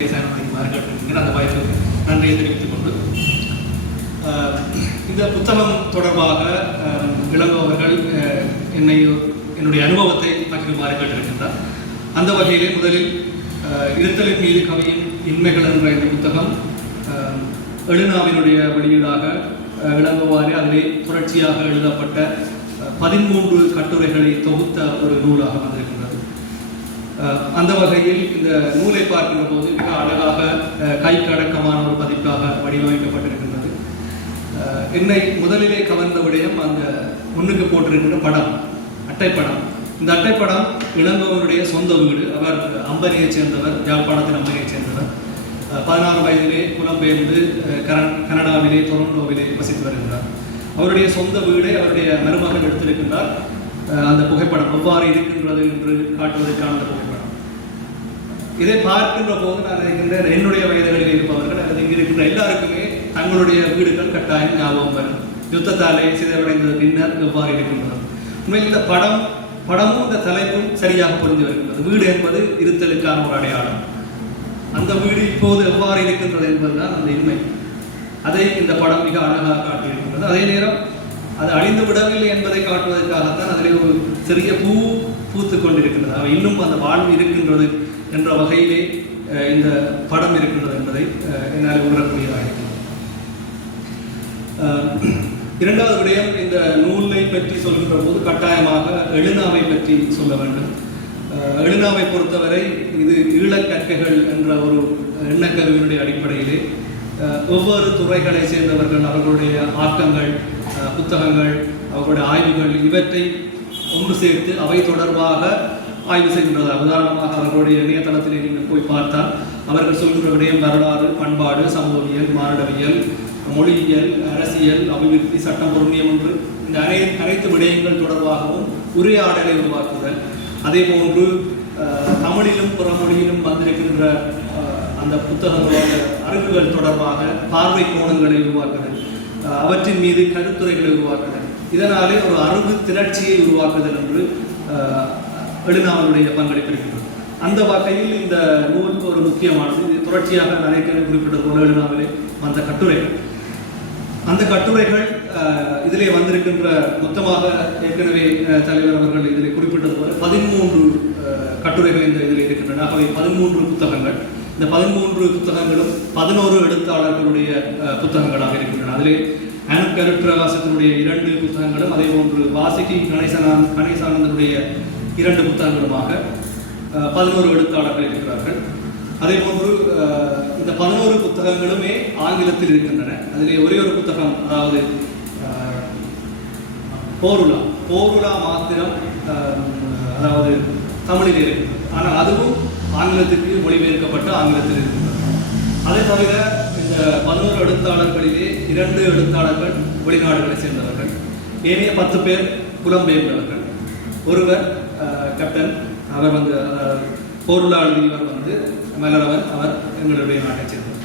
அந்த வாய்ப்பு நன்றியை தெரிவித்துக் கொண்டு இந்த புத்தகம் தொடர்பாக இளங்கோ அவர்கள் என்னுடைய அனுபவத்தை பகிருமாறு கேட்டிருக்கின்றார். அந்த வகையிலே முதலில் இருத்தலின் மீது கவியின் இன்மைகள் என்ற இந்த புத்தகம் எழுநாவினுடைய வெளியீடாக இளங்கோவாரே அதிலே தொடர்ச்சியாக எழுதப்பட்ட 13 கட்டுரைகளை தொகுத்த ஒரு நூலாக வந்திருக்கின்றது. அந்த வகையில் இந்த நூலை பார்க்கின்ற போது மிக அழகாக கைக்கடக்கமான ஒரு பதிப்பாக வடிவமைக்கப்பட்டிருக்கின்றது. என்னை முதலிலே கவர்ந்த விடயம் அந்த முன்னுக்கு போட்டிருக்கின்ற படம், அட்டைப்படம். இந்த அட்டைப்படம் இளங்கோவனுடைய சொந்த வீடு. அவர் அம்பனியைச் சேர்ந்தவர், யாழ்ப்பாணத்தின் அம்பனியைச் சேர்ந்தவர். 16 வயதிலே புலம்பெயர்ந்து கனடாவிலே டொரண்டோவிலே வசித்து வருகின்றார். அவருடைய சொந்த வீடை அவருடைய மருமகன் எடுத்திருக்கின்றார். அந்த புகைப்படம் எவ்வாறு இருக்கின்றது என்று காட்டுவதற்கான அந்த புகைப்படம். இதை பார்க்கின்ற போது நான் நினைக்கின்றேன், என்னுடைய வயதுகளில் இருப்பவர்கள் அல்லது இங்கு இருக்கின்ற எல்லாருக்குமே தங்களுடைய வீடுகள் கட்டாயம் ஞாபகம் வரும். யுத்தத்தாலே சிதைவடைந்த பின்னர் எவ்வாறு இருக்கின்றது. உண்மையில் இந்த படமும் இந்த தலைப்பும் சரியாக புரிந்து வருகின்றது. வீடு என்பது இருத்தலுக்கான ஒரு அடையாளம். அந்த வீடு இப்போது எவ்வாறு இருக்கின்றது என்பதுதான் அந்த இன்மை. அதை இந்த படம் மிக அழகாக காட்டியிருக்கின்றது. அதே நேரம் அது அழிந்து விடவில்லை என்பதை காட்டுவதற்காகத்தான் அதிலே ஒரு சிறிய பூ பூத்து கொண்டிருக்கின்றது. அவை இன்னும் அந்த வாழ்வு இருக்கின்றது என்ற வகையிலே இந்த படம் இருக்கின்றது என்பதை என்னால் உணரக்கூடியதாக இருக்கிறது. இரண்டாவது விடயம், இந்த நூலை பற்றி சொல்கின்ற போது கட்டாயமாக எழுநாவை பற்றி சொல்ல வேண்டும். எழுநாவை பொறுத்தவரை இது ஈழக்கற்கைகள் என்ற ஒரு எண்ணக்கருவினுடைய அடிப்படையிலே ஒவ்வொரு துறைகளை சேர்ந்தவர்கள் அவர்களுடைய ஆக்கங்கள், புத்தகங்கள், அவர்களுடைய ஆய்வுகள் இவற்றை ஒன்று சேர்த்து அவை தொடர்பாக ஆய்வு செய்கின்றதா. உதாரணமாக அவர்களுடைய இணையதளத்திலே நீங்கள் போய் பார்த்தால் அவர்கள் சொல்கின்ற விடயம் வரலாறு, பண்பாடு, சமூகவியல், மானுடவியல், மொழியியல், அரசியல், அபிவிருத்தி, சட்டம், பொருளியம் என்று இந்த அனைத்து விடயங்கள் தொடர்பாகவும் உரையாடலை உருவாக்குதல். அதே போன்று தமிழிலும் புறமொழியிலும் வந்திருக்கின்ற அந்த புத்தகங்களோட அறிவுகள் தொடர்பாக பார்வை கோணங்களை உருவாக்குதல், அவற்றின் மீது கருத்துரைகளை உருவாக்குதல், இதனாலே ஒரு அறிவு திரட்சியை உருவாக்குதல் என்று எழுநாவலுடைய பங்களிப்பு இருக்கின்றது. அந்த வகையில் இந்த நூல் ஒரு முக்கியமானது. இது தொடர்ச்சியாக நிறைய குறிப்பிட்டது போல எழுநாவலே வந்த கட்டுரைகள். அந்த கட்டுரைகள் இதிலே வந்திருக்கின்ற மொத்தமாக ஏற்கனவே தலைவர் அவர்கள் இதில் குறிப்பிட்டது போல 13 கட்டுரைகள் இந்த இதில் இருக்கின்றன. அவை 13 புத்தகங்கள். இந்த 13 புத்தகங்களும் 11 எழுத்தாளர்களுடைய புத்தகங்களாக இருக்கின்றன. அதிலே அனுக்கருப்பிரகாசத்தினுடைய 2 புத்தகங்களும், அதே போன்று வாசிகி கணேசானந்தனுடைய 2 புத்தகங்களுமாக 11 எழுத்தாளர்கள் இருக்கிறார்கள். அதே போன்று இந்த 11 புத்தகங்களுமே ஆங்கிலத்தில் இருக்கின்றன. அதிலே ஒரே ஒரு புத்தகம், அதாவது போருலா மாத்திரம் அதாவது தமிழில் இருக்கின்றது. ஆனால் அதுவும் ஆங்கிலத்துக்கு மொழிபெயர்க்கப்பட்டு ஆங்கிலத்தில் இருக்கின்றது. அதை தவிர இந்த 11 எழுத்தாளர்களிலே 2 எழுத்தாளர்கள் வெளிநாடுகளை சேர்ந்தவர்கள். ஏனைய 10 பேர் புலம்பெயர்ந்தவர்கள். ஒருவர் கேப்டன், அவர் போருலா எழுதியவர் மலரவன், அவர் எங்களுடைய நாட்டைச் சேர்ந்தவர்.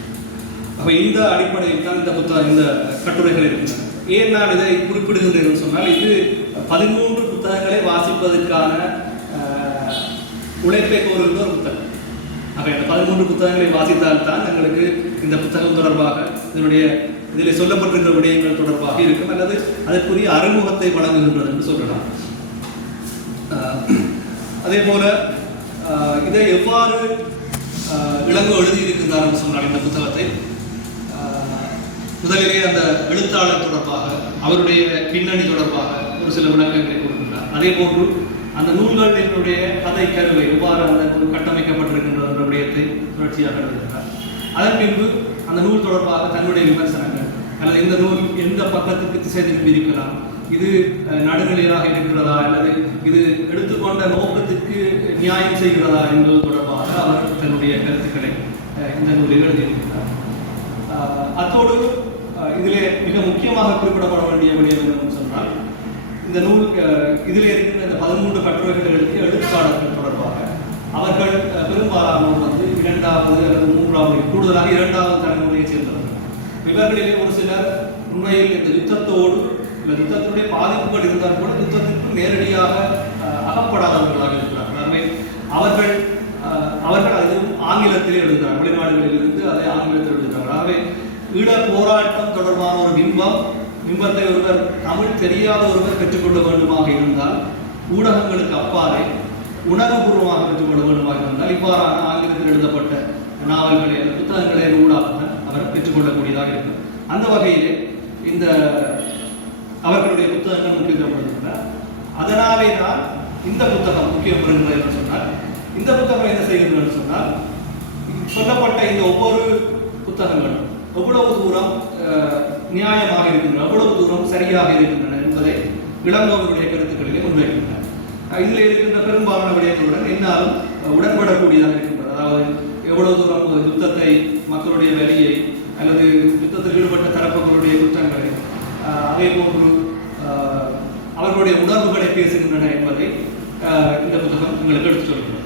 அப்போ இந்த அடிப்படையில் தான் இந்த கட்டுரைகள் இருக்கின்றன. ஏன் நான் இதை குறிப்பிடுகின்றேன் சொன்னால், இது 13 புத்தகங்களை வாசிப்பதற்கான உழைப்பை கோருகின்ற ஒரு புத்தகம். அப்போ இந்த 13 புத்தகங்களை வாசித்தால்தான் எங்களுக்கு இந்த புத்தகம் தொடர்பாக இதில் சொல்லப்பட்டிருக்கிற விடயங்கள் தொடர்பாக இருக்கும், அல்லது அதற்குரிய அறிமுகத்தை வழங்குகின்றது என்று சொல்லலாம். அதே போல இதை எவ்வாறு இளங்கோ எழுதியிருக்கின்றார் என்று சொன்னால், இந்த புத்தகத்தை முதலிலே அந்த எழுத்தாளர் தொடர்பாக, அவருடைய பின்னணி தொடர்பாக ஒரு சில விளக்கங்களை கொடுக்கின்றார். அதே போன்று அந்த நூல்களினுடைய கதை கருவை எவ்வாறு அந்த நூல் கட்டமைக்கப்பட்டிருக்கின்ற என்ற விடயத்தை தொடர்ச்சியாக எழுதுகின்றார். அதன் பின்பு அந்த நூல் தொடர்பாக தன்னுடைய விமர்சனங்கள், அல்லது இந்த நூல் எந்த பக்கத்துக்கு திசை திரும்பி இருக்கலாம், இது நடுநிலையாக இருக்கிறதா, அல்லது இது எடுத்துக்கொண்ட நோக்கத்துக்கு நியாயம் செய்கிறதா என்பது தொடர்பாக அவர் தன்னுடைய கருத்துக்களை இந்த நூலில் எழுதியிருக்கிறார். அத்தோடு இதிலே மிக முக்கியமாக குறிப்பிடப்பட வேண்டிய விடயம் என்னவென்று சொன்னால், இந்த நூல் இதில் இருக்கின்ற இந்த 13 கட்டுரைகளுக்கு எழுத்தாளர்கள் தொடர்பாக அவர்கள் பெரும்பாலானோர் 2வது அல்லது 3வது, கூடுதலாக 2வது தலைமுறையை சேர்ந்தவர்கள். இவர்களிலே ஒரு சிலர் உண்மையில் இந்த யுத்தத்தோடு இல்லை யுத்தத்தினுடைய பாதிப்புகள் இருந்தால் கூட யுத்தத்திற்கு நேரடியாக அகப்படாதவர்களாக இருக்கிறார்கள். அவர்கள் அதிலும் ஆங்கிலத்திலே எழுதுகிறார். வெளிநாடுகளில் இருந்து அதை ஆங்கிலத்தில் எழுதுகிறார். ஆகவே ஈழ போராட்டம் தொடர்பான ஒரு பிம்பத்தை ஒருவர் தமிழ் தெரியாத ஒருவர் பெற்றுக்கொள்ள வேண்டுமாக இருந்தால் ஊடகங்களுக்கு அப்பாலே உணர்வுபூர்வமாக பெற்றுக்கொள்ள வேண்டுமாக இருந்தால் இவ்வாறான ஆங்கிலத்தில் எழுதப்பட்ட நாவல்களை புத்தகங்களை ஊடாக அவர் பெற்றுக்கொள்ளக்கூடியதாக இருக்கும். அந்த வகையிலே இந்த அவர்களுடைய புத்தகங்கள் முக்கியத்துவப்படுகின்றன. அதனாலே தான் இந்த புத்தகம் முக்கியம் பெறுகிறது என்று சொன்னால், இந்த புத்தகம் என்ன செய்கிறது என்று சொன்னால், சொல்லப்பட்ட இந்த ஒவ்வொரு புத்தகங்களும் எவ்வளவு தூரம் நியாயமாக இருக்கின்றன, எவ்வளவு தூரம் சரியாக இருக்கின்றன என்பதை இளங்கோவனுடைய கருத்துக்களிலே முன்வைக்கின்றன. இதில் இருக்கின்ற பெரும்பாலான விடயங்களுடன் என்னாலும் உடன்படக்கூடியதாக இருக்கின்றது. அதாவது எவ்வளவு தூரம் யுத்தத்தை, மக்களுடைய வலியை அல்லது யுத்தத்தில் ஈடுபட்ட தரப்புகளுடைய குற்றங்களை, அதே போன்று அவர்களுடைய உணர்வுகளை பேசுகின்றன என்பதை இந்த புத்தகம் உங்களுக்கு எடுத்து சொல்கிறது.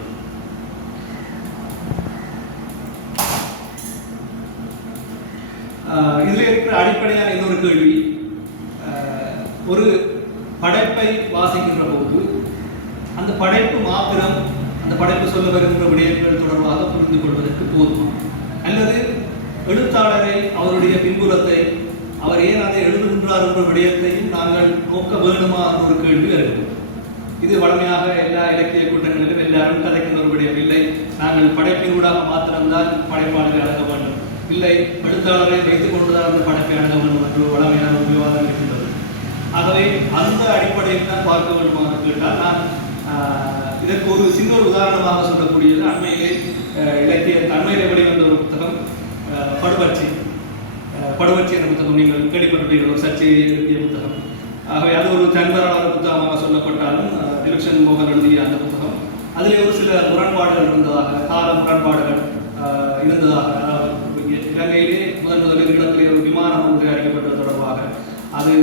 இதில் இருக்கிற அடிப்படையான இன்னொரு கேள்வி, ஒரு படைப்பை வாசிக்கின்ற போது அந்த படைப்பு மாத்திரம் அந்த படைப்பு சொல்ல வருகின்ற விடயங்கள் தொடர்பாக புரிந்து கொள்வதற்கு போதும், அல்லது எழுத்தாளரை, அவருடைய பின்புலத்தை, அவர் ஏன் அதை எழுதுகின்றார் என்ற விடயத்தையும் நாங்கள் நோக்க வேண்டுமா என்ற ஒரு கேள்வி வருகிறது. இது வழமையாக எல்லா இலக்கிய கூட்டங்களிலும் எல்லாரும் கதைக்கின்ற ஒரு விடயம். இல்லை, நாங்கள் படைப்பினூடாக மாத்திரம்தான் படைப்பாளரை அணுக வேண்டும், இல்லை எழுத்தாளரை வைத்துக் கொண்டுதான் அந்த படைப்பை அணுக வேண்டும் என்று வழமையான ஒரு விவாதம் இருக்கின்றது. ஆகவே அந்த அடிப்படையில் தான் பார்க்க வேண்டுமாக கேட்டால், நான் இதற்கு ஒரு சின்ன ஒரு உதாரணமாக சொல்லக்கூடியது அண்மையிலே அண்மையிலே வெளிவந்த ஒரு புத்தகம் படுவட்சி என்ற புத்தகம். நீங்கள் கேள்விப்பட்டிருக்கிற ஒரு சர்ச்சையை எழுதிய புத்தகம். ஆகவே அது ஒரு தன்பரான புத்தகமாக சொல்லப்பட்டாலும் டிலக்ஷன் மோகன் எழுதிய அந்த புத்தகம், அதிலே ஒரு சில முரண்பாடுகள் இருந்ததாக, கால முரண்பாடுகள் இருந்ததாக, அதாவது இலங்கையிலே முதலில் இடத்திலே ஒரு விமானம் ஒன்று தயாரிக்கப்பட்டது தொடர்பாக, அது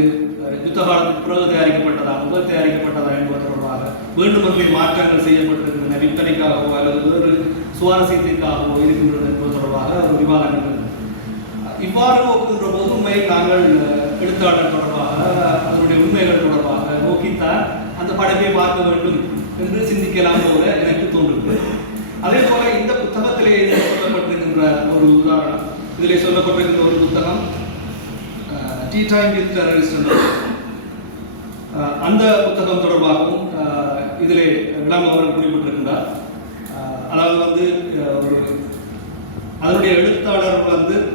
யுத்த காலத்துக்கு பிறகு தயாரிக்கப்பட்டதா, முதல் தயாரிக்கப்பட்டதா என்பது தொடர்பாக வேண்டுமென்றே மாற்றங்கள் செய்யப்பட்டிருக்கின்றன, விற்பனைக்காகவோ அல்லது வேறு சுவாரஸ்யத்திற்காகவோ இருக்கின்றது என்பது தொடர்பாக ஒரு விவாதங்கள். இவ்வாறு நோக்குகின்ற போது உண்மையை நாங்கள் எழுத்தாளர் தொடர்பாக, அதனுடைய உண்மைகள் தொடர்பாக நோக்கித்தான் அந்த படைப்பை பார்க்க வேண்டும் என்று சிந்திக்கலாம் போல எனக்கு தோன்றுகிறது. அதே போல இந்த புத்தகத்திலே சொல்லப்பட்டிருக்கின்ற ஒரு உதாரணம், இதிலே சொல்லப்பட்டிருக்கின்ற ஒரு புத்தகம் டீ டைம் வித் டெரரிஸ்ட், அந்த புத்தகம் தொடர்பாகவும் இதிலே இளங்கோவன் குறிப்பிட்டிருக்கின்றார். அதாவது அதனுடைய எழுத்தாளர்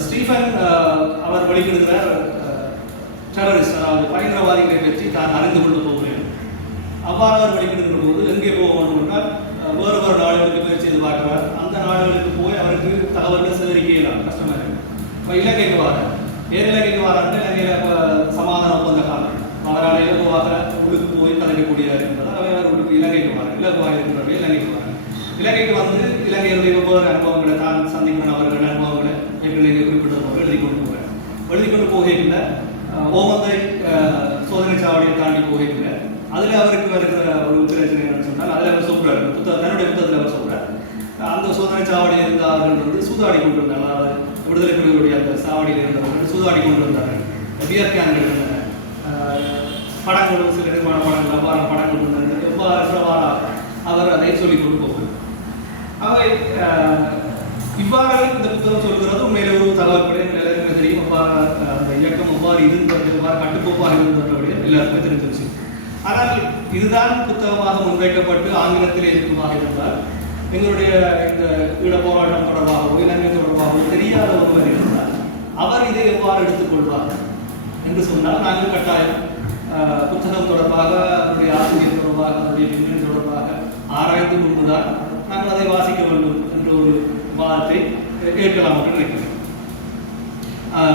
ஸ்டீஃபன் அவர் வெளியிடுகிறார் டெரரிஸ்ட், அதாவது பயங்கரவாதிகளை பற்றி தான் அறிந்து கொண்டு போகிறேன். அவ்வாறு அவர் வெளியிடுகிற போது எங்கே போக வேண்டும் என்றால் வேறு நாடுகளுக்கு முயற்சி செய்து பார்க்கிறார். அந்த நாடுகளுக்கு போய் அவருக்கு தகவல்கள் சேகரிக்கலாம் கஷ்டமாக. இப்போ இலங்கைக்கு வாரார், இலங்கைக்கு வாரான்னு இலங்கையில் சமாதான ஒப்பந்த காலம், அவரால் இலகுவாக உள்ளுக்கு போய் கதைக்கக்கூடியதாக இருந்ததால் அவர் உள்ளுக்கு இலங்கைக்கு வாரார், இலகுவாக இருக்கிறவர்கள் இலங்கைக்கு வாரார். இலங்கைக்கு வந்து இலங்கையுடைய வெவ்வேறு அனுபவங்களை, தான் சந்திக்கிற அவர்கள் அனுபவங்களை குறிப்பிட்டவர்கள் எழுதி கொண்டு போகையில் ஓமந்தை சோதனை சாவடியை தாண்டி போகையில் அதில் அவருக்கு வருகிற ஒரு பிரச்சனை என்னன்னு சொன்னால், அதில் அவர் சொல்கிறார், தன்னுடைய புத்தகத்தில் அவர் சொல்கிறார், அந்த சோதனை சாவடியில் இருந்த அவர்கள் வந்து சூதாடி கொண்டு வந்தார்கள். அதாவது விடுதலை புலிகளுடைய அந்த சாவடியில் இருந்தவர்கள் சூதாடி கொண்டு வந்தார்கள். பியர் கேன்கள் இருந்தன, படங்களும் சில நிர்மாண படங்கள், அவ்வாறு படங்கள் இருந்தது. எவ்வாறு அவர் அதை சொல்லிக் கொண்டு போகிறார். அவை இவ்வாறு இந்த புத்தகம் சொல்கிறது உண்மையிலே ஒரு தகவல் எல்லாருக்குமே தெரியும். அவ்வாறு அந்த இயக்கம் எவ்வாறு இருந்தது, எவ்வாறு கட்டுக்கோப்பாக இருந்தது எல்லாருக்குமே தெரிஞ்சிருச்சு. ஆனால் இதுதான் புத்தகமாக முன்வைக்கப்பட்டு ஆங்கிலத்தில் இருக்குமாக இருந்தால், எங்களுடைய இந்த ஈழ போராட்டம் தொடர்பாகவோ இலங்கை தொடர்பாகவோ தெரியாத ஒருவர் இருந்தால் அவர் இதை எவ்வாறு எடுத்துக்கொள்வார் என்று சொன்னால், நாங்கள் கட்டாயம் புத்தகம் தொடர்பாக, அதனுடைய ஆசிரியர் தொடர்பாக, அதனுடைய பின்னணி தொடர்பாக ஆராய்ந்து கொண்டுதான் நாங்கள் அதை வாசிக்க வேண்டும் என்ற ஒரு வாதத்தை ஏற்கலாம் என்று நினைக்கிறேன்.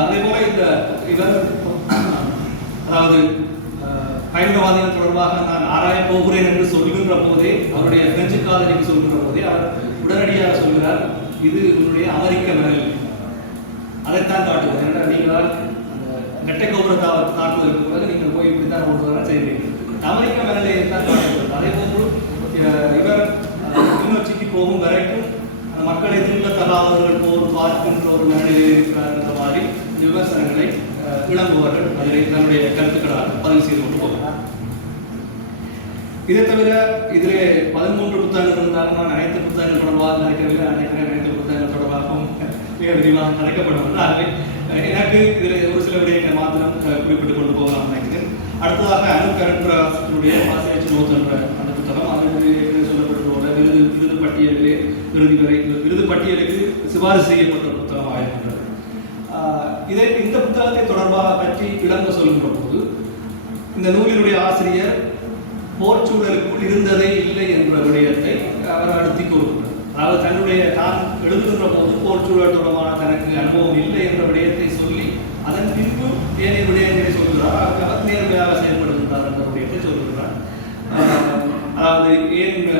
அதே போல இவர் அதாவது பயங்கரவாதிகள் தொடர்பாக நான் ஆராய போகிறேன் என்று சொல்கின்ற போதே, அவருடைய பிரெஞ்சு காதலிக்கு சொல்கின்ற போதே அவர் உடனடியாக சொல்கிறார், இது உன்னுடைய அமெரிக்க மணல். அதைத்தான் காட்டுவது. ஏனென்றால் நீங்களால் அந்த நெட்டை கோபுர தாக்குவதற்கு பிறகு நீங்கள் போய் இப்படித்தான் ஒன்றுவராக செய்கிறீர்கள். அமெரிக்க மணலை தான் காட்டுவது. அதே போன்று இவர் கிளிநொச்சிக்கு போகும் வரைக்கும் அந்த மக்களை திரும்ப தராதவர்கள் போர் பார்க்கின்ற ஒரு மனநிலையில் இருக்கிறார் என்ற மாதிரி விமர்சனங்களை இளங்குவர்கள் அதில் தன்னுடைய கருத்துக்களால் பதிவு செய்து கொண்டு போகிறார். இதை தவிர இதிலே 13 புத்தகங்கள் இருந்தாலும் நான் அனைத்து புத்தகங்கள் தொடர்பாக நினைக்கவில்லை. அனைத்து புத்தகங்கள் தொடர்பாகவும் மிக விரிவாக கலைக்கப்படும். ஆகவே எனக்கு இதில் ஒரு சில விடயங்கள் மாத்திரம் குறிப்பிட்டு கொண்டு போகலாம் நினைக்கிறேன். அடுத்ததாக அனுகரன்றாசனுடைய வாசியாச்சு நோத் என்ற அந்த புத்தகம், அது சொல்லப்பட்டது போல விருது பட்டியலிலே விருது பட்டியலுக்கு சிபாரிசு செய்யப்பட்ட புத்தகம் ஆகின்றது. இந்த புத்தகத்தை தொடர்பாக பற்றி விளங்க சொல்கின்ற போது இந்த நூலினுடைய ஆசிரியர் போர்ச்சூழலுக்குள் இருந்ததே இல்லை என்ற விடயத்தை அவர் அடுத்தி கூறுகிறார். அதாவது தான் எழுதுகின்ற போது போர்ச்சூழல் தொடர்பான தனக்கு அனுபவம் இல்லை என்ற விடயத்தை சொல்லி அதன் பின்பு ஏனைய விடயங்களை சொல்கிறார். அவர் நேர்மையாக செயல்படுகின்றார் என்ற விடயத்தை சொல்கிறார். அதாவது ஏன் இந்த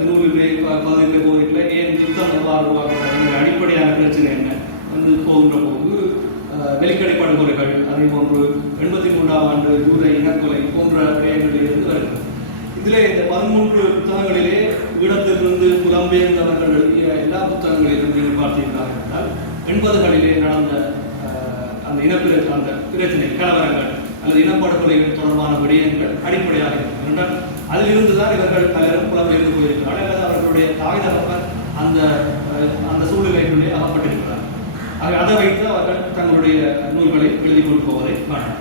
நூலினுடைய பகுதியில் போதில் ஏன் யுத்தம் உருவாக்குறாங்க, அடிப்படையான பிரச்சனை என்ன வந்து போகின்ற போது வெளிக்கடை படுகொலைகள், அதே போன்று 83ஆம் ஆண்டு ஜூலை இனக்கொலை போன்ற விடயங்களில் இருந்து வருகிறது. இதிலே இந்த 13 புத்தகங்களிலே ஈழத்திலிருந்து புலம்பெயர்ந்தவர்கள் எழுதிய எல்லா புத்தகங்களிலும் நீங்கள் பார்த்தீர்களாக என்றால் 80களிலே நடந்த அந்த பிரச்சனை கலவரங்கள் அல்லது இனப்படுகொலைகள் தொடர்பான விடயங்கள் அடிப்படையாக இருக்கும். என்றால் அதிலிருந்து தான் இவர்கள் பலரும் புலம்பெயர்ந்து போயிருக்கிறார்கள் அல்லது அவர்களுடைய தாய் தகப்பன் அந்த சூழ்நிலைகளிலே அகப்பட்டிருக்கிறார். அதை வைத்து அவர்கள் தங்களுடைய நூல்களை எழுதி கொண்டு போவதை காணலாம்.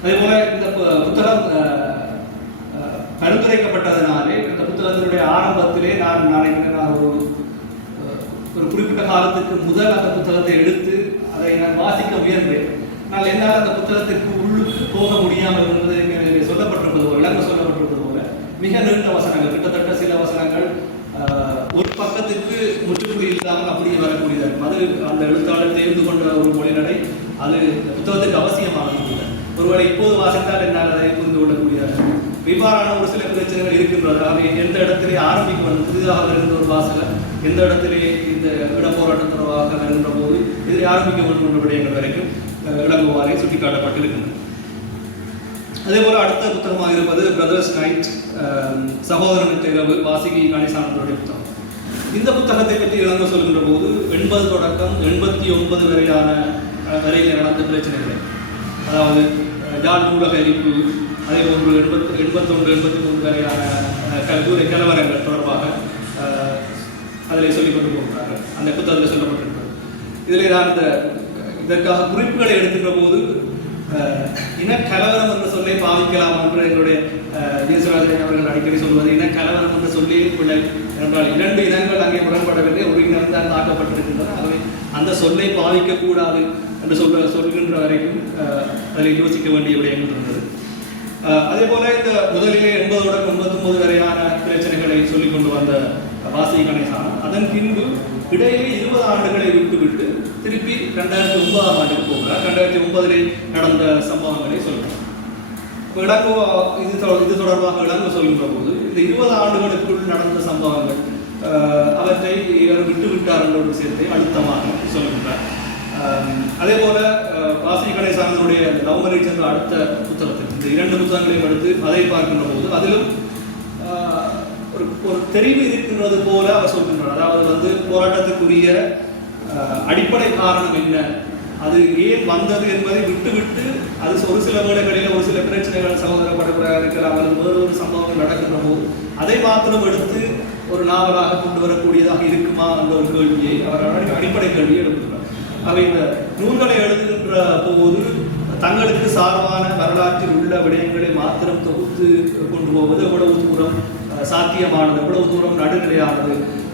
அதே போல இந்த புத்தகம் பரிந்துரைக்கப்பட்டதனாலே இந்த புத்தகத்தினுடைய ஆரம்பத்திலே நான் ஒரு குறிப்பிட்ட காலத்துக்கு முதல் அந்த புத்தகத்தை எடுத்து அதை நான் வாசிக்க முயன்றேன். ஆனால் என்னால் அந்த புத்தகத்திற்கு உள்ளுக்கு போக முடியாமல் இருந்தது. சொல்லப்பட்டிருப்பது போல விளங்க சொல்லப்பட்டிருப்பது போல மிக நீண்ட வசனங்கள், கிட்டத்தட்ட சில வசனங்கள் ஒரு பக்கத்திற்கு முற்றுப்புள்ளி இல்லாமல் அப்படியே வரக்கூடியதாக இருக்கும். அது அந்த எழுத்தாளர் தேர்ந்து கொண்ட ஒரு மொழிநடை, அது புத்தகத்துக்கு அவசியமானது. ஒருவேளை இப்போது வாசித்தால் என்னால் அதை புரிந்து கொள்ளக்கூடியதாக இருக்கும். இவ்வாறான ஒரு சில பிரச்சனைகள் இருக்கின்றது. அவை எந்த இடத்திலே ஆரம்பிக்கும் புதிதாக வருகின்ற ஒரு வாசகர் எந்த இடத்திலே இந்த இடப்போராட்டம் தொடர்பாக வருகின்ற போது இதில் ஆரம்பிக்க வேண்டும் என்ற விடயங்கள் வரைக்கும் விளங்குவாரை சுட்டிக்காட்டப்பட்டிருக்கின்றன. அதே போல அடுத்த புத்தகமாக இருப்பது பிரதர்ஸ் நைட், சகோதரன் இரவு, வாசிகி கணேசானந்தருடைய புத்தகம். இந்த புத்தகத்தை பற்றி விளங்க சொல்கின்ற போது 80 தொடக்கம் 89 வரையில் நடந்த பிரச்சனைகள், அதாவது ஜால் நூலக எரிப்பு, அதே போன்று 81 83 வரையான கலவரங்கள் தொடர்பாக அதில் சொல்லிக் கொண்டு போகிறார்கள். அந்த புத்தகத்தில் சொல்லப்பட்டிருக்கிறது. இதில் நான் இதற்காக குறிப்புகளை எடுக்கின்ற போது இனக்கலவரம் என்ற சொல்லை பாவிக்கலாம் என்று என்னுடைய வீரராஜன் அவர்கள் அடிக்கடி சொல்வது, இனக்கலவரம் என்ற சொல்லி பிள்ளை என்றால் 2 இனங்கள் அங்கே முரண்படவில்லை, ஒரு இனம் தான் தாக்கப்பட்டிருக்கின்றன. ஆகவே அந்த சொல்லை பாவிக்கக்கூடாது என்று சொல்கின்ற வரைக்கும் அதில் யோசிக்க வேண்டிய விடயங்கள் இருந்தது. அதே போல இந்த முதலிலே 80 99 வரையான பிரச்சனைகளை சொல்லிக் கொண்டு வந்த வாசிகி கணேசானன் அதன் பின்பு இடையே 20 ஆண்டுகளை விட்டுவிட்டு திருப்பி 2009ஆம் ஆண்டுக்கு போகிறார். 2009 நடந்த சம்பவங்களை சொல்கிறார். இது தொடர்பாக இளங்கோ சொல்கின்ற போது இந்த 20 ஆண்டுகளுக்குள் நடந்த சம்பவங்கள் அவற்றை இவர் விட்டுவிட்டார் என்ற ஒரு விஷயத்தை அழுத்தமாக சொல்கின்றார். அதே போல வாசிகி கணேசானனுடைய லவ் மேரேஜ் என்ற அடுத்த புத்தகத்தில் இந்த 2 புத்தகங்களையும் எடுத்து அதை பார்க்கின்ற போது அதிலும் ஒரு தெரிவு இருக்கின்றது போல அவர் சொல்கின்றார். அதாவது போராட்டத்துக்குரிய அடிப்படை காரணம் என்ன, அது ஏன் வந்தது என்பதை விட்டுவிட்டு அது ஒரு சில வேளைகளில் ஒரு சில பிரச்சனைகள் சகோதர படுகொலையாக இருக்கலாம் அல்லது வேறொரு சம்பவங்கள் நடக்கின்ற போது அதை மாத்திரம் எடுத்து ஒரு நாவலாக கொண்டு வரக்கூடியதாக இருக்குமா என்ற ஒரு கேள்வியை அவர் அடிப்படை கேள்வியை எழுப்புகிறார். அவை இந்த நூல்களை எழுதுகின்ற போது தங்களுக்கு சார்பான வரலாற்றில் உள்ள விடயங்களை மாத்திரம் தொகுத்து கொண்டு போவது எவ்வளவு தூரம் சாத்தியமானது, எவ்வளவு தூரம் நடுநிலையானது,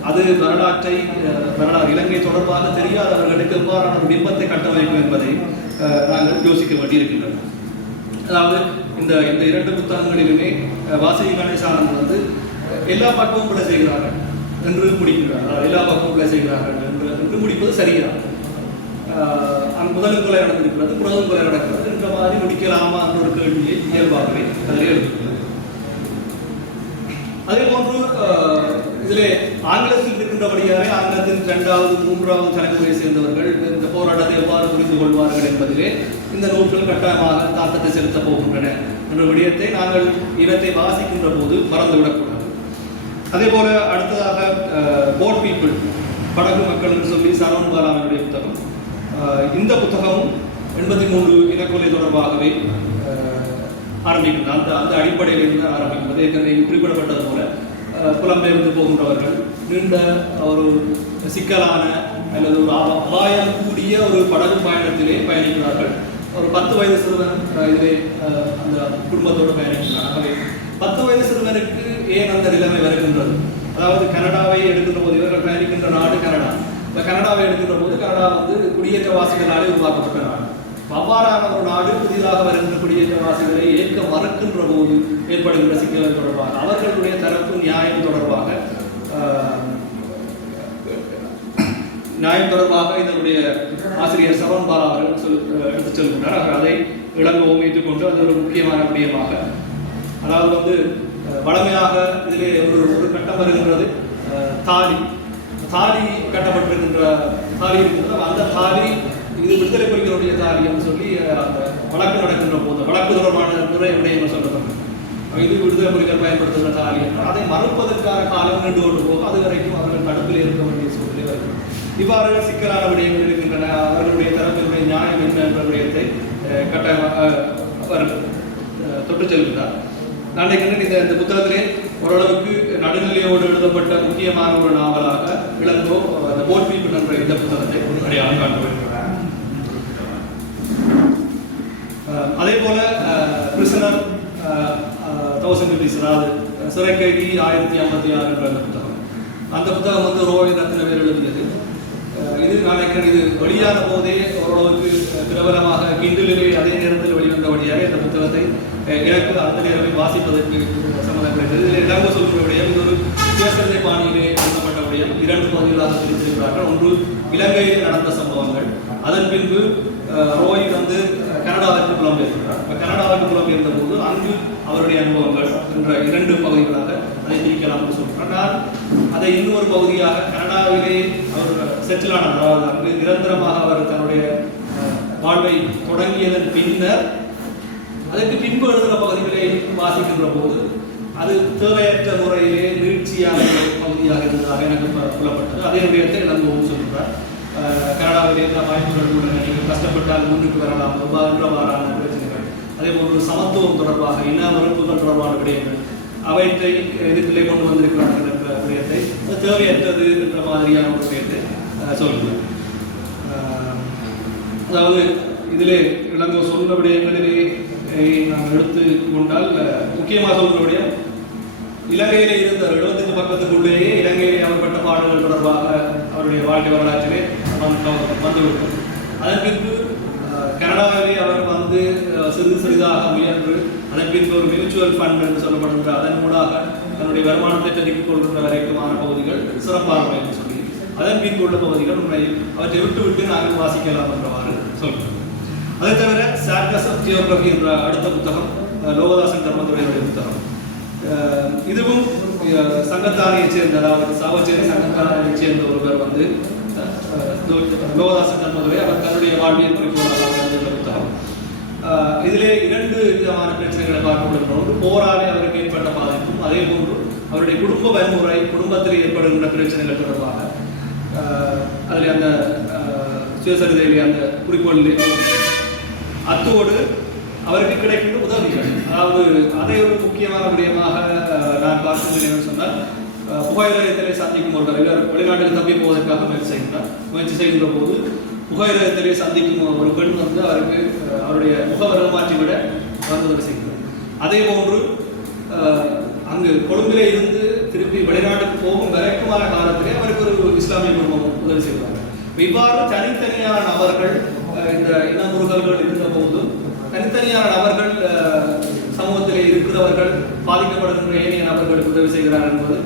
அது வரலாறு இலங்கை தொடர்பாக தெரியாதவர்களுக்கு எவ்வாறான ஒரு பிம்பத்தை கட்டமைக்கும் என்பதை நாங்கள் யோசிக்க வேண்டியிருக்கின்றன. அதாவது இந்த 2 புத்தகங்களிலுமே வாசிகி கணேசானந்த் எல்லா பக்கமும் பிழை செய்கிறார்கள் என்று முடிக்கிறார். அதாவது எல்லா பக்கமும் பிழை செய்கிறார்கள் என்று முடிப்பது சரியாக முதலும் கொலை நடந்திருக்கிறது, புறதும் கொலை நடக்கிறது என்ற மாதிரி முடிக்கலாமா என்ற ஒரு கேள்வியை இயல்பாகவே அதில் எழுதுகிறது. அதே போன்று இதிலே ஆங்கிலத்தில் இருக்கின்றபடியாகவே ஆங்கிலத்தின் 2வது 3வது தலைமுறையை சேர்ந்தவர்கள் இந்த போராட்டத்தை எவ்வாறு புரிந்து கொள்வார்கள் என்பதிலே இந்த நூல்கள் கட்டாயமாக தாக்கத்தை செலுத்தப் போகின்றன என்ற விடயத்தை நாங்கள் இவற்றை வாசிக்கின்ற போது மறந்துவிடக்கூடாது. அதே போல அடுத்ததாக போட் பீப்புள், படகு மக்கள் என்று சொல்லி சரவண பாலாவினுடைய புத்தகம். இந்த புத்தகமும் 83 இனக்கொலை தொடர்பாகவே ஆரம்பிக்கிறது. அந்த அந்த அடிப்படையில் இருந்து ஆரம்பிக்கிறது. ஏற்கனவே குறிப்பிடப்பட்டது போல புலம்பெயர்ந்து போகின்றவர்கள் நீண்ட ஒரு சிக்கலான அல்லது ஒரு அபாயம் கூடிய ஒரு படகு பயணத்திலே பயணிக்கிறார்கள். ஒரு 10 வயது சிறுவன் இதிலே அந்த குடும்பத்தோடு பயணிக்கிறார். ஆகவே 10 வயது சிறுவனுக்கு ஏன் அந்த நிலைமை வருகின்றது? அதாவது கனடாவை எடுக்கின்ற போது இவர்கள் பயணிக்கின்ற நாடு கனடா. இந்த கனடாவை எடுக்கின்ற போது கனடா குடியேற்றவாசிகளாலே உருவாக்கப்பட்ட நாடு. அவ்வாறான ஒரு நாடு புதிதாக வருகின்ற குடியேற்றவாசிகளை ஏற்க மறுக்கின்ற போது ஏற்படுகின்ற சிக்கல்கள் தொடர்பாக அவர்களுடைய தரப்பு நியாயம் தொடர்பாக இதனுடைய ஆசிரியர் சரவண் பாலா அவர்கள் எடுத்துச் செல்கின்றார். அவர் அதை இளங்கவும் ஏற்றுக்கொண்டு அது ஒரு முக்கியமான விடயமாக, அதாவது வளமையாக இதிலே ஒரு கட்டம் வருகின்றது. தாலி கட்டப்பட்டிருக்கின்ற தாலி இருக்கின்ற அந்த தாலி இது விடுதலை புலிகளுடைய தாலி என்று சொல்லி அந்த வழக்கு நடக்கின்ற போது வழக்கு தொடர்பான நிறைய விடயங்கள் சொல்லப்பட்டது. இது விடுதலை புலிகள் பயன்படுத்துகிற தாலி என்றால் அதை மறுப்பதற்கான காலம் நின்று கொண்டு போகும். அது வரைக்கும் அவர்கள் தடுப்பில் இருக்க வேண்டிய சூழ்நிலை வருகிறது. இவ்வாறு சிக்கலான விடயங்கள் இருக்கின்றன. அவர்களுடைய தரப்பினுடைய நியாயம் என்ன என்ற விடயத்தை கட்டாயமாக அவர் தொட்டு செல்கிறார். நான் நினைக்கின்றேன் இந்த புத்தகத்திலே ஓரளவுக்கு நடுநிலையோடு எழுதப்பட்ட முக்கியமான ஒரு நாவலாக இளங்கோ அந்த போட் பீப்பிள் என்ற இந்த புத்தகத்தை அடையாளம் காண்பிக்கிறார். அதே போல பிரிசனர் 1000 அதாவது சிறைக்கைதி 1056 என்ற அந்த புத்தகம் ரோஹித் ரத்னவேல் எழுதியது. இது நான் நினைக்கிறேன் இது வெளியான போதே ஓரளவுக்கு பிரபலமாக கிண்டிலே அதே நேரத்தில் வெளிவந்தபடியாக இந்த புத்தகத்தை எனக்கு அந்த நேரத்தில் வாசிப்பதற்கு சம்மதம் கிடைத்தது. இதில் இளங்கோ சொல்கிற விடயம் இது ஒரு சுயசரிதை பாணியிலே எழுதப்பட்ட விடயம். 2 பகுதிகளாக பிரித்திருக்கிறார்கள். ஒன்று இலங்கையில் நடந்த சம்பவங்கள், அதன் பின்பு ரோஹித் கனடாவிற்கு புலம்பெயர்கிறார். கனடாவிற்கு புலம்பெயர்ந்த போது அங்கு அவருடைய அனுபவங்கள் என்ற 2 பகுதிகளாக அதை பிரிக்கலாம் என்று சொல்கிறார். நான் அதை இன்னொரு பகுதியாக கனடாவிலே அவர் செட்டில் ஆனார், அதாவது அங்கு நிரந்தரமாக அவர் தன்னுடைய வாழ்வை தொடங்கியதன் பின்னர் அதற்கு பின்பு எழுதுகிற பகுதிகளை வாசிக்கின்ற போது அது தேவையற்ற முறையிலே நீட்சியான பகுதியாக இருந்ததாக எனக்கு புலப்பட்டது. அதே விடயத்தை இளங்கோவும் சொல்கிறார். கனடாவிலே வாய்ப்புகள் கூட நீங்கள் கஷ்டப்பட்டால் முன்னுக்கு வரலாம் எவ்வாறான பிரச்சனைகள், அதே போன்று சமத்துவம் தொடர்பாக இன மறுப்புகள் தொடர்பான விடயங்கள் அவற்றை எதிர்ப்பிலே கொண்டு வந்திருக்கிறார்கள் என்ற விடயத்தை தேவையற்றது என்ற மாதிரியான ஒரு விடயத்தை சொல்கிறார். அதாவது இதிலே இளங்கோ சொல்கிற விடயங்களிலே நாம் எடுத்து கொண்டால் முக்கியமாக சொல்கிற விடயம் இலங்கையிலே இருந்த 75 பக்கத்துக்குள்ளேயே இலங்கையிலே அவர் பட்ட பாடல்கள் தொடர்பாக அவருடைய வாழ்க்கை வரலாற்றிலே வந்துவிட்டது. அதன் பின்பு கனடாவிலே அவர் சிறிதாக முயன்று அதன் பின்பு ஒரு மியூச்சுவல் ஃபண்ட் என்று சொல்லப்படுகின்ற அதன் மூலமாக தன்னுடைய வருமானத்தை பெருக்கிக் கொள்கின்ற வரைக்குமான பகுதிகள் சிறப்பாக என்று சொல்லி அதன் பின்பு உள்ள பகுதிகள் உண்மையில் அவற்றை விட்டு நாங்கள் வாசிக்கலாம் என்றவாறு சொல்கிறோம். அதை தவிர சாட்கஸ் ஆஃப் ஜியோகிராஃபி என்ற அடுத்த புத்தகம் லோகதாசன் தர்மதுரையுடைய புத்தகம். இதுவும் சங்கத்தாரையைச் சேர்ந்த, அதாவது சாவச்சேரி சங்கத்தாரையைச் சேர்ந்த ஒருவர் லோகதாசன் தர்மதுரை அவர் தன்னுடைய வாழ்வியல் குறிப்புகளாக எழுதிய புத்தகம். இதிலே 2 விதமான பிரச்சனைகளை பார்க்கப்படுகின்றன. ஒன்று போராலே அவருக்கு ஏற்பட்ட பாதிப்பும், அதே போன்று அவருடைய குடும்ப வன்முறை, குடும்பத்தில் ஏற்படுகின்ற பிரச்சனைகள் தொடர்பாக அதில் அந்த சுயசரிதையிலே அந்த குறிப்புகளிலே அத்தோடு அவருக்கு கிடைக்கின்ற உதவிகள், அதாவது அதை ஒரு முக்கியமான விடயமாக நான் பார்க்கின்றேன் என்று சொன்னால் புகையிரத்திலே சந்திக்கும் ஒருவர் வெளிநாட்டுக்கு தப்பி போவதற்காக முயற்சி செய்கின்ற போது புகையிரத்திலே சந்திக்கும் ஒரு பெண் அவருக்கு அவருடைய முகவரம் மாற்றிவிட உதவி செய்கிறார். அதே போன்று அங்கு கொழும்பிலே இருந்து திருப்பி வெளிநாட்டுக்கு போகும் வரைக்குமான காலத்திலே அவருக்கு ஒரு இஸ்லாமிய குடும்பம் உதவி செய்வார்கள். இவ்வாறு தனித்தனியான நபர்கள் இந்த இன முருகல்கள் இருந்த போதும் தனித்தனியான நபர்கள் சமூகத்திலே இருக்கிறவர்கள் பாதிக்கப்படுகின்ற ஏனைய நபர்களுக்கு உதவி செய்கிறார் என்பது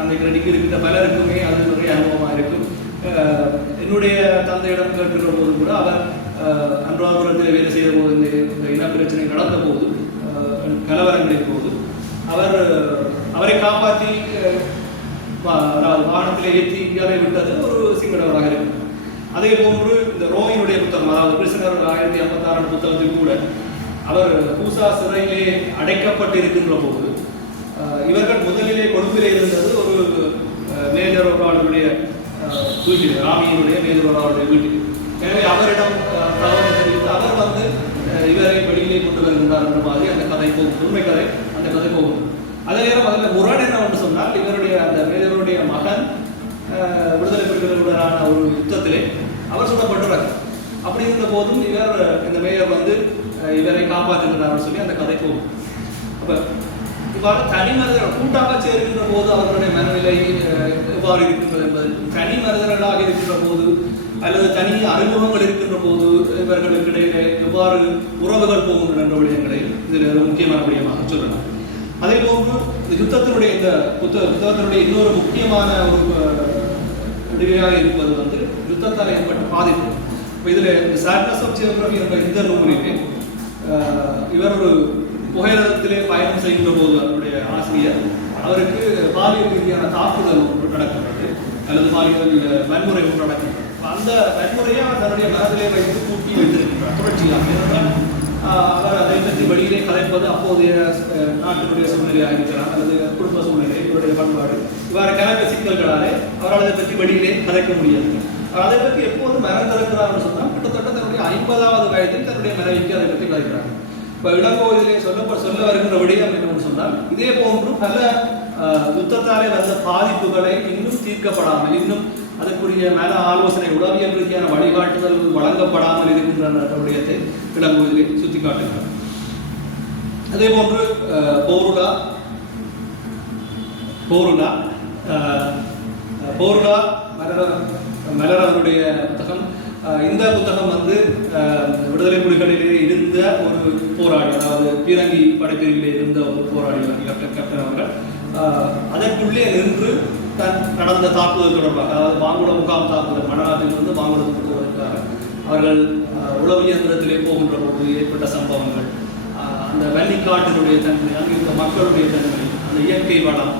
அன்றைக்கு இருக்கின்ற பலருக்குமே அது நிறைய அனுபவமாக இருக்கும். என்னுடைய தந்தையிடம் கேட்கின்ற போது கூட அவர் அனுராபுரத்தில் வேலை செய்த போது இந்த இன பிரச்சனை நடந்த போது கலவரங்களின் போது அவரை காப்பாற்றி வாகனத்திலே ஏற்றி இந்தியாவை விட்டது ஒரு சிங்களவராக இருக்கும். அதே போன்று இந்த ரோஹினுடைய புத்தகம், அதாவது பிரிசனர் 1056 புத்தகத்தில் கூட அவர் பூசா சிறையிலே அடைக்கப்பட்டிருக்கின்ற போது இவர்கள் முதலிலே கொழும்பிலே இருந்தது ஒரு மேஜர் அவர்களுடைய வீட்டில், ராமியினுடைய மேஜர் அவருடைய வீட்டில். எனவே அவரிடம் தகவல் தெரிவித்து அவர் இவரை வெளியிலே கொண்டு வருகின்றார் என்ற மாதிரி அந்த கதை போகும், உண்மை கதை அந்த கதை போகும். அதே நேரம் அதில் முரண் என்னவென்று சொன்னால், இவருடைய அந்த மேஜருடைய மகன் விடுதலை புலிகளுடனான ஒரு யுத்தத்திலே அவர் சுடப்பட்டுறார். அப்படி இருந்த போதும் இவர் இந்த மேயர் வந்து இவரை காப்பாற்றுகிறார் சொல்லி அந்த கதை போகும். அப்போ இவ்வாறு தனி மனிதர்கள் கூட்டாக சேர்கின்ற போது அவர்களுடைய மனநிலை எவ்வாறு இருக்கின்றது என்பது, தனி மனிதர்களாக இருக்கின்ற போது அல்லது தனி அறிமுகங்கள் இருக்கின்ற போது இவர்களுக்கு இடையிலே எவ்வாறு உறவுகள் போகின்றன என்ற விடயங்களை இதில் முக்கியமான விடயமாக சொல்லலாம். அதே போன்று இந்த யுத்தத்தினுடைய இந்த புத்தகத்தினுடைய இன்னொரு முக்கியமான ஒரு விடுகையாக இருப்பது வந்து யுத்தத்தால் ஏற்பட்ட பாதிப்பு. இப்போ இதில் இந்த சாட்னஸ் ஆஃப் ஜியோகிராஃபி என்ற இந்த நூலிலே இவர் ஒரு புகையிரதத்திலே பயணம் செய்கின்ற போது அவருடைய ஆசிரியர் அவருக்கு பாலியல் ரீதியான தாக்குதல் ஒன்று நடக்கின்றது அல்லது பாலியல் வன்முறை ஒன்று நடக்கின்றது. அந்த வன்முறையை தன்னுடைய மனதிலே வைத்து கூட்டி வைத்திருக்கின்றார் தொடர்ச்சியாக. ஏனென்றால் அவர் அதை பற்றி வெளியிலே கலைப்பது அப்போதைய நாட்டினுடைய சூழ்நிலையாக இருக்கிறார் அல்லது குடும்ப சூழ்நிலை, இவருடைய பண்பாடு, இவ்வாறு கலக்க சிக்கல்களாலே அவரால் அதை பற்றி வெளியிலே கலைக்க முடியாது. அதை பற்றி எப்போதும் மறந்திருக்கிறார் என்று சொன்னால் கிட்டத்தட்ட தன்னுடைய 50வது வயதில் தன்னுடைய மனைவிக்கு அதை பற்றி கலைக்கிறார். இப்போ இளங்கோவிலே சொல்ல வருகின்ற விடயம் என்னன்னு சொன்னால், இதே போன்று பல யுத்தத்தாலே வந்த பாதிப்புகளை இன்னும் தீர்க்கப்படாமல், இன்னும் அதற்குரிய மேல ஆலோசனை உளவியல் ரீதியான வழிகாட்டுதல் வழங்கப்படாமல் இருக்கின்ற விடயத்தை இளங்கோவிலே சுட்டி காட்டுகிறார். அதே போன்று போருலா மலரனுடைய புத்தகம். இந்த புத்தகம் வந்து விடுதலை புலிகளிலே இருந்த ஒரு போராளி, அதாவது பீரங்கி படைப்பிரிவிலே இருந்த ஒரு போராளி கேப்டன் அவர்கள் அதற்குள்ளே நின்று நடந்த தாக்குதல் தொடர்பாக, அதாவது மாங்குள முகாம் தாக்குதல், மணநாட்டிலிருந்து மாங்குளத்துக்கு போவதற்காக அவர்கள் உளவு இயந்திரத்திலே போகின்ற போது ஏற்பட்ட சம்பவங்கள், அந்த வன்னிக்காட்டினுடைய தன்மை, அங்கிருந்த மக்களுடைய தன்மை, அந்த இயற்கை வளம்,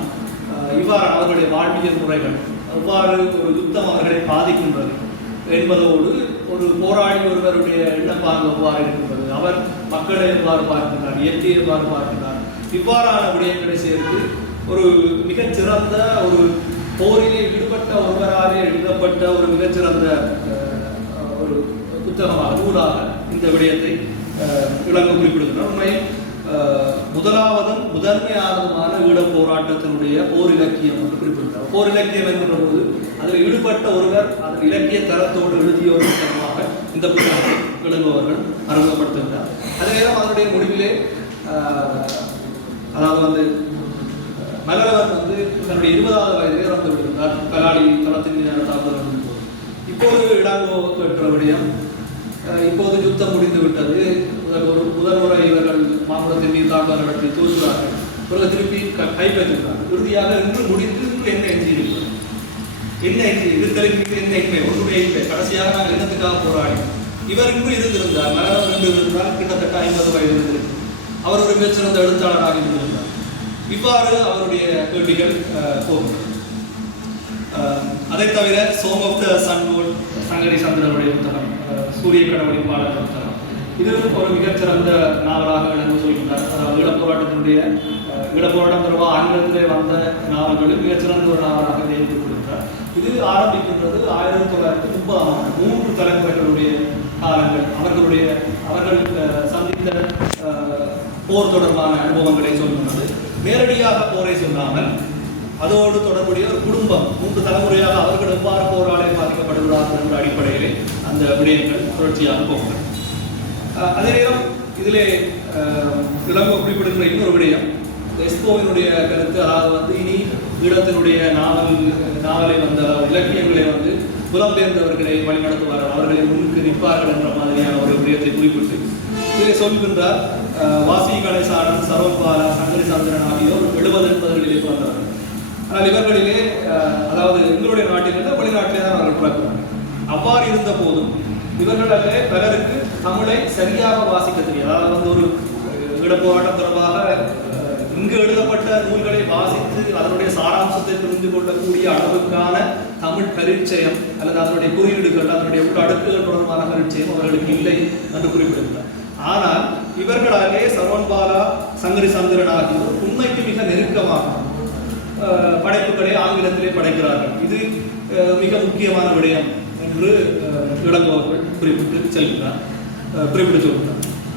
இவ்வாறு அவர்களுடைய வாழ்வியல் முறைகள் எவ்வாறு ஒரு யுத்தம் அவர்களை பாதிக்கின்றது என்பதோடு ஒரு போராடி ஒருவருடைய எண்ணப்பார்வை எவ்வாறு இருக்கின்றது, அவர் மக்களை எவ்வாறு பார்க்கின்றார், இயற்கையை எவ்வாறு பார்க்கின்றார், இவ்வாறான விடயங்களை சேர்த்து ஒரு மிகச்சிறந்த ஒரு போரிலே ஈடுபட்ட ஒருவராலே எழுதப்பட்ட ஒரு மிகச்சிறந்த ஒரு புத்தகமாக, நூலாக இந்த விடயத்தை இளங்க குறிப்பிடுகின்றார். உண்மையில் முதலாவதும் முதன்மையானதுமான ஈழப் போராட்டத்தினுடைய போர் இலக்கியம் என்று குறிப்பிட்டார். போர் இலக்கியம் என்கிற போது அதில் ஈடுபட்ட ஒருவர் அதன் இலக்கிய தரத்தோடு எழுதிய ஒரு புத்தகமாக இந்த புத்தகத்தை எழுதுபவர்கள் அறிமுகப்படுத்துகிறார். அதே நேரம் அதனுடைய முடிவிலே அதாவது வந்து மலரவர் வந்து தன்னுடைய 20வது வயதிலே இறந்து விடுகிறார் கலாடி தளத்தின் மீதான தாக்குதல். இப்போது இடாங்கோ பெற்ற விடயம், இப்போது யுத்தம் முடிந்து விட்டது, முதல் முறை இவர்கள் மாங்குளத்தின் மீது தாக்குதல் நடத்தி தோற்றுகிறார்கள், பிறகு திருப்பி கைப்பற்றுகிறார்கள். இறுதியாக இன்று முடிந்து என்ன எஞ்சியிருக்கிறது, என்ன இருத்தலின் மீது என்ன இன்மை, ஒன்றுடைய இன்மை, கடைசியாக நாங்கள் என்னத்துக்காக போராடி. இவர் இன்று இருந்திருந்தார், மலரவர் இன்று இருந்தால் கிட்டத்தட்ட 50 வயது இருந்திருக்கு. அவர் ஒரு மிகச்சிறந்த எழுத்தாளராக இருந்திருந்தார். இவ்வாறு அவருடைய கேள்விகள் போகும். அதை தவிர சோங் ஆஃப் த சன்வுட் சங்கரி சந்திரனுடைய புத்தகம், சூரிய கடவுளின் பாடல் புத்தகம், இது ஒரு மிகச்சிறந்த நாவலாக விளங்க சொல்கின்றார். அதாவது ஈழப்போராட்டம் தொடர்பாக ஆங்கிலத்திலே வந்த நாவல்களில் மிகச்சிறந்த ஒரு நாவலாக தேர்ந்து கொடுக்கிறார். இது ஆரம்பிக்கின்றது 1930ஆம் ஆண்டு. 3 தலைமுறைகளுடைய காலங்கள், அவர்கள் சந்தித்த போர் தொடர்பான அனுபவங்களை சொல்கின்றது. நேரடியாக போரை சொல்லாமல் அதோடு தொடர்புடைய ஒரு குடும்பம், 3 தலைமுறையாக அவர்கள் எவ்வாறு போராலே பாதிக்கப்படுகிறார்கள் என்ற அடிப்படையிலே அந்த விடயங்கள் தொடர்ச்சியாக போகின்றன. அதே நேரம் இதிலே இளங்கோ குறிப்பிடுகிற இன்னொரு விடயம், எஸ்போவினுடைய கருத்து, அதாவது வந்து இனி ஈழத்தினுடைய நாவலை வந்த இலக்கியங்களை வந்து புலம்பெயர்ந்தவர்களை வழிநடத்துவார்கள், அவர்களை முன்னுக்கு நிற்பார்கள் என்ற மாதிரியான ஒரு விடயத்தை குறிப்பிட்டு இதிலே சொல்கின்றார். வாசி கணேசானன், சரோபாலா, சங்கரி சந்திரன் ஆகியோர் 70-80களிலே பிறந்தவர்கள். ஆனால் இவர்களிலே அதாவது எங்களுடைய நாட்டிலிருந்து வெளிநாட்டிலே தான் அவர்கள் பிறக்கிறார்கள். அவ்வாறு இருந்த போதும் இவர்களிலே பலருக்கு தமிழை சரியாக வாசிக்க தெரியும். அதாவது வந்து ஒரு ஈழப்போராட்டம் தொடர்பாக இங்கு எழுதப்பட்ட நூல்களை வாசித்து அதனுடைய சாராம்சத்தை புரிந்து கொள்ளக்கூடிய அளவுக்கான தமிழ் பரிச்சயம் அல்லது அதனுடைய குறியீடுகள், அதனுடைய உள்ள அடுக்குகள் தொடர்பான பரிச்சயம் அவர்களுக்கு இல்லை என்று குறிப்பிடுகிறார். ஆனால் இவர்களாலே சரவண்பாலா, சங்கரி சந்திரன் ஆகியோர் உண்மைக்கு மிக நெருக்கமாக படைப்புகளை ஆங்கிலத்திலே படைக்கிறார்கள். இது மிக முக்கியமான விடயம் என்று இளங்கோவர்கள் குறிப்பிட்டு சொல்கிறார்.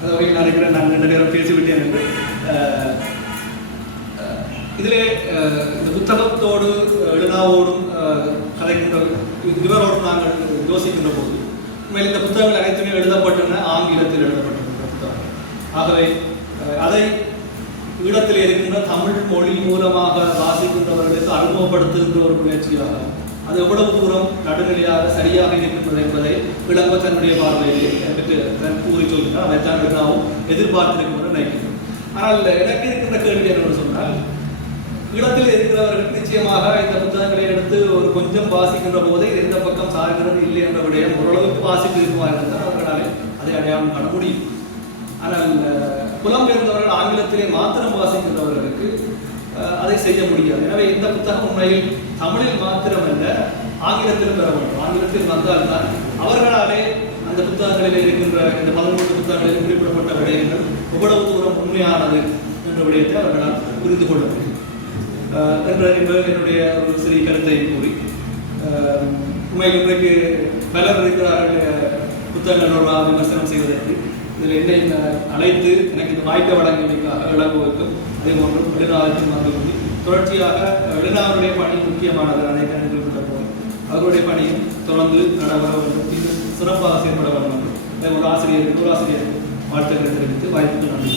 அதை நினைக்கிறேன் நான் 2 நேரம் பேசிவிட்டேன் என்று. இதிலே இந்த புத்தகத்தோடு எழுதாவோடும் கதைக்கின்ற இவரோடு நாங்கள் யோசிக்கின்ற போது உண்மையில் இந்த புத்தகங்கள் அனைத்துமே எழுதப்பட்டன ஆங்கிலத்தில் எழுதப்பட்டிருக்கின்ற புத்தகங்கள். ஆகவே அதை ஈழத்தில் இருக்கின்ற தமிழ் மொழி மூலமாக வாசிக்கின்றவர்களுக்கு அறிமுகப்படுத்துகின்ற ஒரு முயற்சியாக அது எவ்வளவு தூரம் நடுநிலையாக சரியாக இருக்கின்றது என்பதை இளங்கோ தன்னுடைய பார்வையிலே பற்றி கூறி சொல்கிறார். அதைத்தான் நாமும் எதிர்பார்த்திருக்கின்ற நினைக்கிறோம். ஆனால் எனக்கு இருக்கின்ற கேள்வி என்னென்னு சொன்னால், ஈழத்தில் இருக்கிறவர்கள் நிச்சயமாக இந்த புத்தகங்களை எடுத்து ஒரு கொஞ்சம் வாசிக்கின்ற போதே எந்த பக்கம் சார்கிறது இல்லை என்ற விடயம் ஓரளவுக்கு வாசித்து இருக்குவார்கள் தான் அவர்களால் அதை அடையாளம் காண முடியும். ஆனால் புலம்பெயர்ந்தவர்கள் ஆங்கிலத்திலே மாத்திரம் வாசிக்கின்றவர்களுக்கு அதை செய்ய முடியாது. எனவே இந்த புத்தகம் உண்மையில் தமிழில் மாத்திரமல்ல ஆங்கிலத்திலும் பெற வேண்டும். ஆங்கிலத்தில் வந்தால்தான் அவர்களாலே அந்த புத்தகங்களில் இருக்கின்ற இந்த 13 புத்தகங்களில் குறிப்பிடப்பட்ட விடயங்கள் எவ்வளவு தூரம் உண்மையானது என்ற விடயத்தை அவர்களால் புரிந்து கொள்ள முடியும் என்னுடைய ஒரு சிறிய கருத்தை கூறி, உண்மையில் இன்றைக்கு பலர் இருக்கிறார்கள் புத்தகங்களோட விமர்சனம் செய்வதற்கு. இதில் என்னை அழைத்து எனக்கு இந்த வாய்ப்பை வழங்கியமைக்காக இளங்கோவுக்கும் அதே போன்று எழுநாவுக்கும் வந்து கூறி தொடர்ச்சியாக எழுநாவுடைய பணி முக்கியமானது. அதை கண்டுபிடித்த போது அவர்களுடைய பணியும் தொடர்ந்து நடைபெற வேண்டும், சிறப்பாக செயல்பட வேண்டும். அதே ஒரு ஆசிரியருக்கு வாழ்த்துக்களை தெரிவித்து வாய்ப்புக்கு நன்றி.